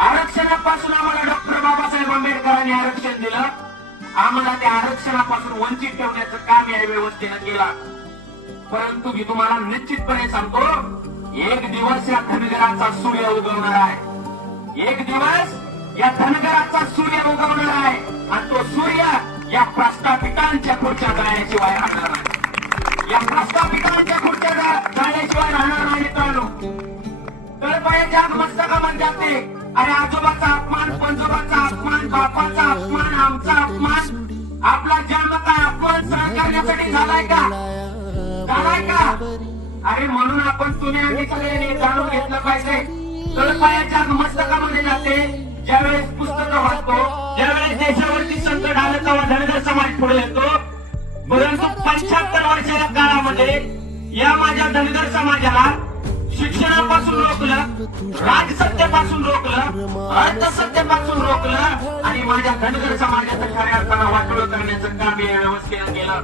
आरक्षणापासून आम्हाला डॉक्टर बाबासाहेब आंबेडकरांनी आरक्षण दिलं. आम्हाला त्या आरक्षणापासून वंचित ठेवण्याचं काम या व्यवस्थेनं केलं. परंतु मी तुम्हाला निश्चितपणे सांगतो, एक दिवस या धनगराचा सूर्य उगवणार आहे. एक दिवस या धनगराचा सूर्य उगवणार आहे आणि तो सूर्य या प्रस्थापितांच्या खुर्च्या जाण्याशिवाय राहणार नाही. या प्रस्थापितांच्या खुर्च्या जाण्याशिवाय राहणार नाही. मित्रांनो, तळपायाच्या मस्तकामध्ये जाते. अरे आजोबाचा अपमान, पंजोबाचा अपमान, बापाचा अपमान, आमचा अपमान, आपला जन्म काय अपमान सहन करण्यासाठी झालाय का? झालाय का? अरे म्हणून आपण तुम्ही आम्ही सगळ्यांनी जाणून घेतलं पाहिजे. तळपायाच्या मस्तकामध्ये जाते. ज्यावेळेस पुस्तकं वाचतो, ज्यावेळेस देशावरती संकट आलं तेव्हा धनगर समाज पुढे येतो. परंतु 75 वर्षाच्या काळामध्ये या माझ्या धनगर समाजाला शिक्षणापासून रोखलं, राजसत्तेपासून रोखलं, अर्थसत्तेपासून रोखलं आणि माझ्या धनगर समाजाचं खऱ्या अर्थानं वाटोळं करण्याचं काम या व्यवस्थेनं केलं.